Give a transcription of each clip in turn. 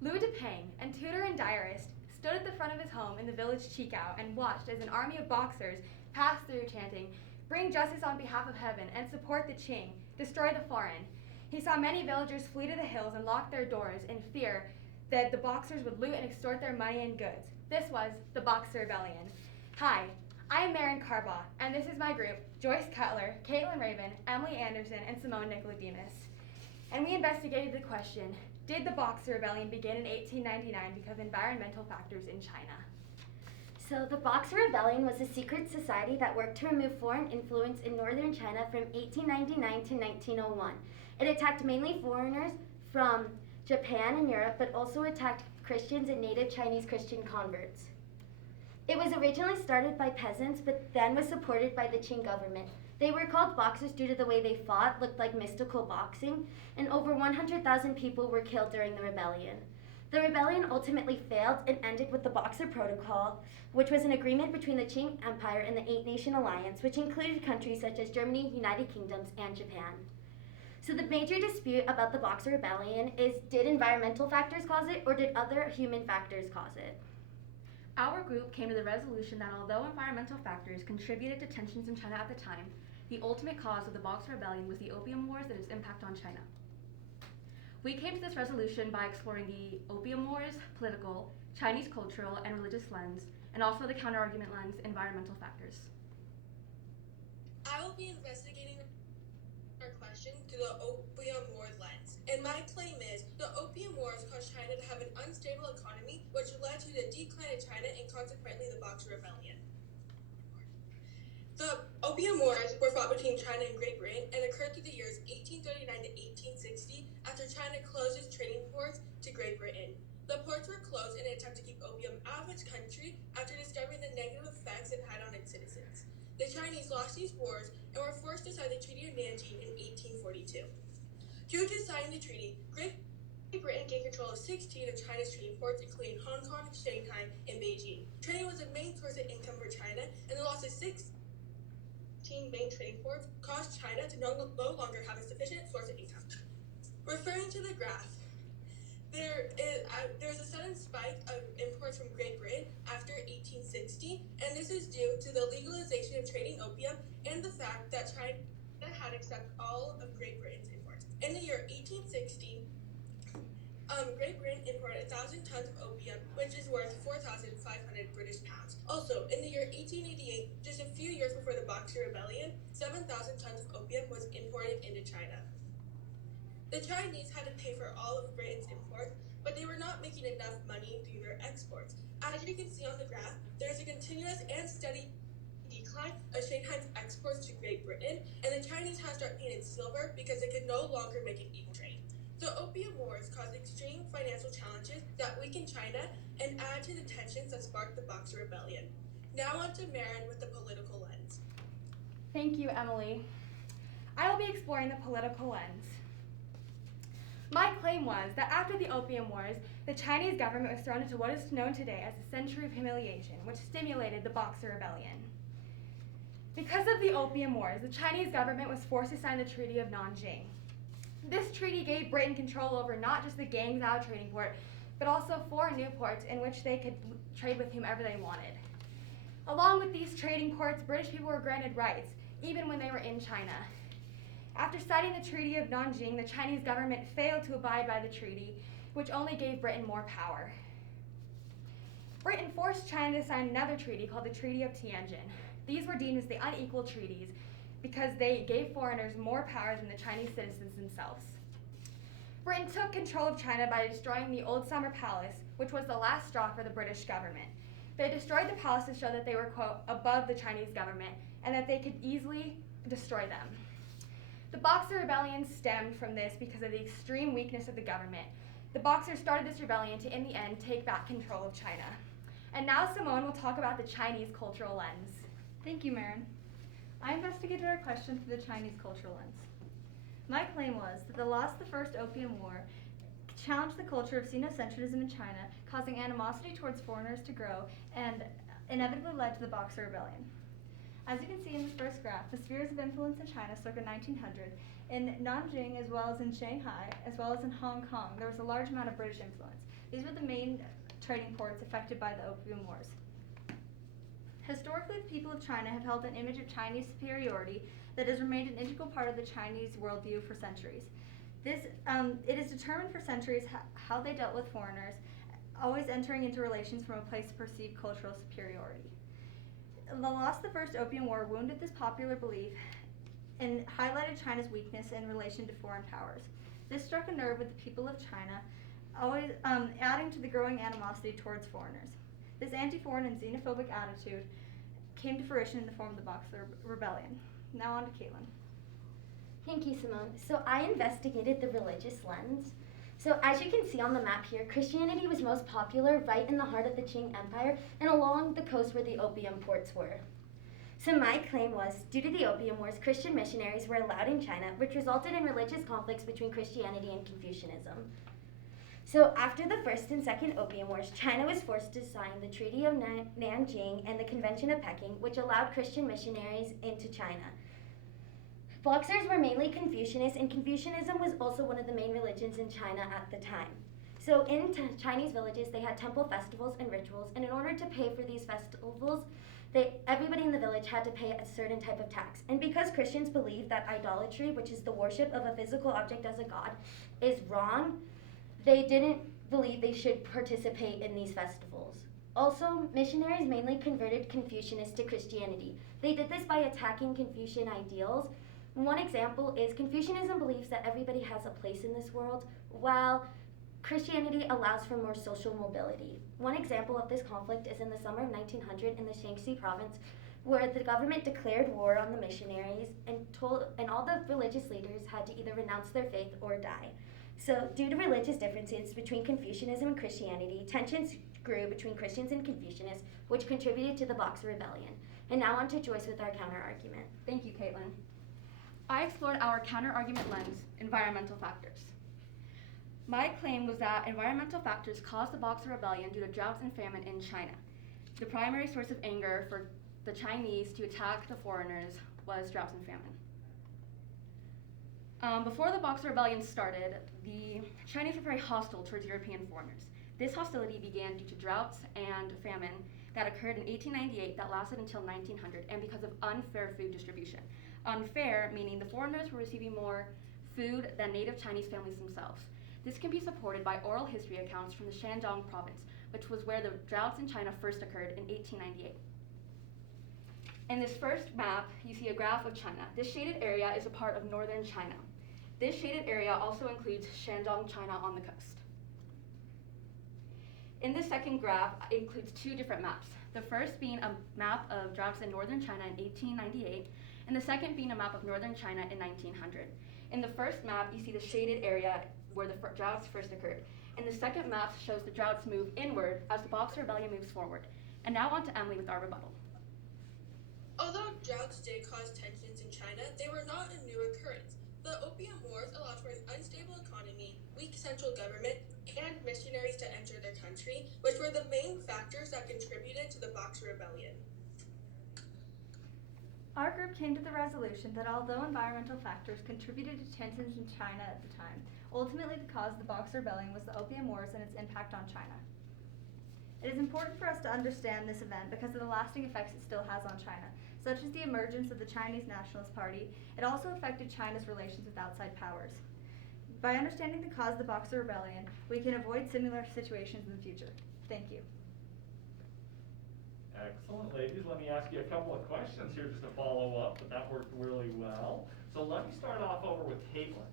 Lu Depeng, a tutor and diarist, stood at the front of his home in the village Chikao and watched as an army of boxers passed through chanting, "Bring justice on behalf of heaven and support the Qing, destroy the foreign." He saw many villagers flee to the hills and lock their doors in fear that the boxers would loot and extort their money and goods. This was the Boxer Rebellion. Hi, I am Marin Carbaugh, and this is my group, Joyce Cutler, Caitlin Raven, Emily Anderson, and Simone Nicolademus. And we investigated the question, did the Boxer Rebellion begin in 1899 because of environmental factors in China? So the Boxer Rebellion was a secret society that worked to remove foreign influence in northern China from 1899 to 1901. It attacked mainly foreigners from Japan and Europe, but also attacked Christians and native Chinese Christian converts. It was originally started by peasants, but then was supported by the Qing government. They were called boxers due to the way they fought, looked like mystical boxing, and over 100,000 people were killed during the rebellion. The rebellion ultimately failed and ended with the Boxer Protocol, which was an agreement between the Qing Empire and the Eight-Nation Alliance, which included countries such as Germany, United Kingdoms, and Japan. So the major dispute about the Boxer Rebellion is, did environmental factors cause it, or did other human factors cause it? Our group came to the resolution that although environmental factors contributed to tensions in China at the time, the ultimate cause of the Boxer Rebellion was the Opium Wars and its impact on China. We came to this resolution by exploring the Opium Wars, political, Chinese cultural, and religious lens, and also the counterargument lens, environmental factors. I will be investigating our question through the Opium Wars lens. And my claim is the Opium Wars caused China to have an unstable economy, which led to the decline of China and consequently the Boxer Rebellion. The Opium Wars were fought between China and Great Britain and occurred through the years 1839 to 1860 after China closed its trading ports to Great Britain. The ports were closed in an attempt to keep opium out of its country after discovering the negative effects it had on its citizens. The Chinese lost these wars and were forced to sign the Treaty of Nanjing in 1842. Due to signing the treaty, Great Britain gained control of 16 of China's trading ports, including Hong Kong, Shanghai, and Beijing. Trading was a main source of income for China, and the loss of 16 main trading ports caused China to no longer have a sufficient source of income. Referring to the graph, there's a sudden spike of imports from Great Britain after 1860, and this is due to the legalization of trading opium and the fact that China had accepted all of Great Britain's imports. In the year 1860, Great Britain imported 1,000 tons of opium, which is worth 4,500 British pounds. Also, in the year 1888, just a few years before the Boxer Rebellion, 7,000 tons of opium was imported into China. The Chinese had to pay for all of Britain's imports, but they were not making enough money through their exports. As you can see on the graph, there is a continuous and steady decline of Shanghai's exports to Great Britain, and the Chinese had to start paying in silver because they could no longer make an equal trade. The Opium Wars caused extreme financial challenges that weakened China and added to the tensions that sparked the Boxer Rebellion. Now on to Marin with the political lens. Thank you, Emily. I will be exploring the political lens. My claim was that after the Opium Wars, the Chinese government was thrown into what is known today as the Century of Humiliation, which stimulated the Boxer Rebellion. Because of the Opium Wars, the Chinese government was forced to sign the Treaty of Nanjing. This treaty gave Britain control over not just the Guangzhou trading port, but also 4 new ports in which they could trade with whomever they wanted. Along with these trading ports, British people were granted rights, even when they were in China. After signing the Treaty of Nanjing, the Chinese government failed to abide by the treaty, which only gave Britain more power. Britain forced China to sign another treaty called the Treaty of Tianjin. These were deemed as the unequal treaties because they gave foreigners more power than the Chinese citizens themselves. Britain took control of China by destroying the Old Summer Palace, which was the last straw for the British government. They destroyed the palace to show that they were, quote, above the Chinese government and that they could easily destroy them. The Boxer Rebellion stemmed from this because of the extreme weakness of the government. The Boxers started this rebellion to, in the end, take back control of China. And now Simone will talk about the Chinese cultural lens. Thank you, Marin. I investigated our question through the Chinese cultural lens. My claim was that the loss of the First Opium War challenged the culture of xenocentrism in China, causing animosity towards foreigners to grow, and inevitably led to the Boxer Rebellion. As you can see in this first graph, the spheres of influence in China circa 1900, in Nanjing as well as in Shanghai, as well as in Hong Kong, there was a large amount of British influence. These were the main trading ports affected by the Opium Wars. Historically, the people of China have held an image of Chinese superiority that has remained an integral part of the Chinese worldview for centuries. It has determined for centuries how they dealt with foreigners, always entering into relations from a place of perceived cultural superiority. The loss of the First Opium War wounded this popular belief and highlighted China's weakness in relation to foreign powers. This struck a nerve with the people of China, always adding to the growing animosity towards foreigners. This anti-foreign and xenophobic attitude came to fruition in the form of the Boxer Rebellion. Now on to Caitlin. Thank you, Simone. So I investigated the religious lens. So as you can see on the map here, Christianity was most popular right in the heart of the Qing Empire and along the coast where the opium ports were. So my claim was, due to the Opium Wars, Christian missionaries were allowed in China, which resulted in religious conflicts between Christianity and Confucianism. So after the First and Second Opium Wars, China was forced to sign the Treaty of Nanjing and the Convention of Peking, which allowed Christian missionaries into China. Boxers were mainly Confucianists, and Confucianism was also one of the main religions in China at the time. So in Chinese villages, they had temple festivals and rituals, and in order to pay for these festivals, everybody in the village had to pay a certain type of tax. And because Christians believe that idolatry, which is the worship of a physical object as a god, is wrong, they didn't believe they should participate in these festivals. Also, missionaries mainly converted Confucianists to Christianity. They did this by attacking Confucian ideals. One example is Confucianism believes that everybody has a place in this world, while Christianity allows for more social mobility. One example of this conflict is in the summer of 1900 in the Shaanxi province, where the government declared war on the missionaries and all the religious leaders had to either renounce their faith or die. So due to religious differences between Confucianism and Christianity, tensions grew between Christians and Confucianists, which contributed to the Boxer Rebellion. And now on to Joyce with our counter-argument. Thank you, Caitlin. I explored our counter-argument lens, environmental factors. My claim was that environmental factors caused the Boxer Rebellion due to droughts and famine in China. The primary source of anger for the Chinese to attack the foreigners was droughts and famine. Before the Boxer Rebellion started, the Chinese were very hostile towards European foreigners. This hostility began due to droughts and famine that occurred in 1898 that lasted until 1900, and because of unfair food distribution. Unfair meaning the foreigners were receiving more food than native Chinese families themselves. This can be supported by oral history accounts from the Shandong province, which was where the droughts in China first occurred in 1898. In this first map, you see a graph of China. This shaded area is a part of northern China. This shaded area also includes Shandong, China on the coast. In this second graph, it includes two different maps. The first being a map of droughts in northern China in 1898, and the second being a map of northern China in 1900. In the first map, you see the shaded area where the droughts first occurred. And the second map shows the droughts move inward as the Boxer Rebellion moves forward. And now on to Emily with our rebuttal. Although droughts did cause tensions in China, they were not a new occurrence. The Opium Wars allowed for an unstable economy, weak central government, and missionaries to enter their country, which were the main factors that contributed to the Boxer Rebellion. Our group came to the resolution that although environmental factors contributed to tensions in China at the time, ultimately the cause of the Boxer Rebellion was the Opium Wars and its impact on China. It is important for us to understand this event because of the lasting effects it still has on China, such as the emergence of the Chinese Nationalist Party. It also affected China's relations with outside powers. By understanding the cause of the Boxer Rebellion, we can avoid similar situations in the future. Thank you. Excellent, ladies. Let me ask you a couple of questions here just to follow up, but that worked really well. So let me start off over with Caitlin.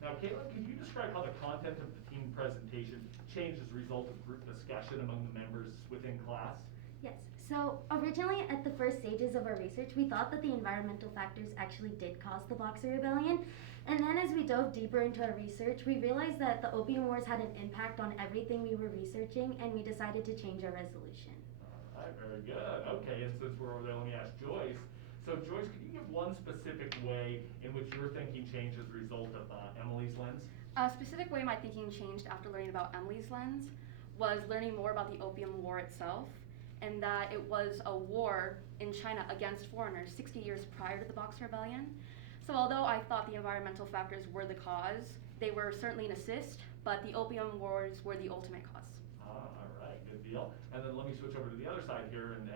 Now, Caitlin, can you describe how the content of the team presentation changed as a result of group discussion among the members within class? Yes. So originally at the first stages of our research, we thought that the environmental factors actually did cause the Boxer Rebellion. And then as we dove deeper into our research, we realized that the Opium Wars had an impact on everything we were researching, and we decided to change our resolution. All right, very good. Okay, and since we're over there, let me ask Joyce. So Joyce, could you give one specific way in which your thinking changed as a result of Emily's lens? A specific way my thinking changed after learning about Emily's lens was learning more about the Opium War itself. and that it was a war in China against foreigners 60 years prior to the Boxer Rebellion. So although I thought the environmental factors were the cause, they were certainly an assist, but the Opium Wars were the ultimate cause. All right, good deal. And then let me switch over to the other side here, and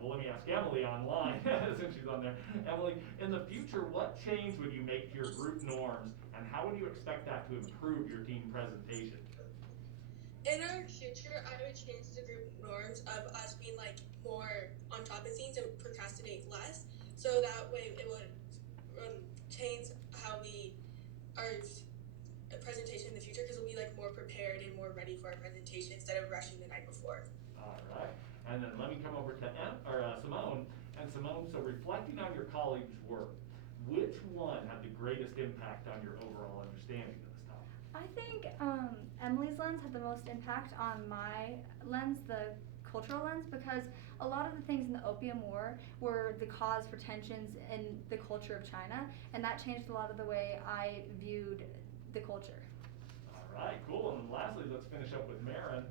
well, let me ask Emily online since she's on there. Emily, in the future, what change would you make to your group norms, and how would you expect that to improve your team presentation? In our future, I would change the group norms of us being like more on top of things and procrastinate less, so that way it would change how our presentation in the future, because we'll be like more prepared and more ready for our presentation instead of rushing the night before. All right, and then let me come over to Simone. And Simone, so reflecting on your colleagues' work, which one had the greatest impact on your overall understanding of this topic? I think Emily's lens had the most impact on my lens, the cultural lens, because a lot of the things in the Opium War were the cause for tensions in the culture of China, and that changed a lot of the way I viewed the culture. All right, cool. And then lastly, let's finish up with Maren.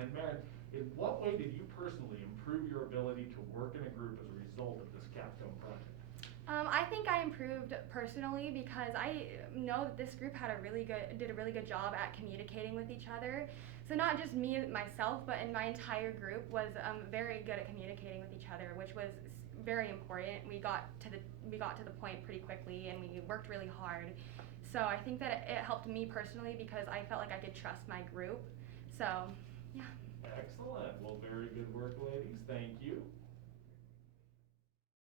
And Maren, in what way did you personally improve your ability to work in a group as a result of this capstone project? I think I improved personally because I know that this group did a really good job at communicating with each other. So not just me myself, but in my entire group was very good at communicating with each other, which was very important. We got to the point pretty quickly, and we worked really hard. So I think that it helped me personally because I felt like I could trust my group. So, yeah. Excellent. Well, very good work, ladies. Thank you.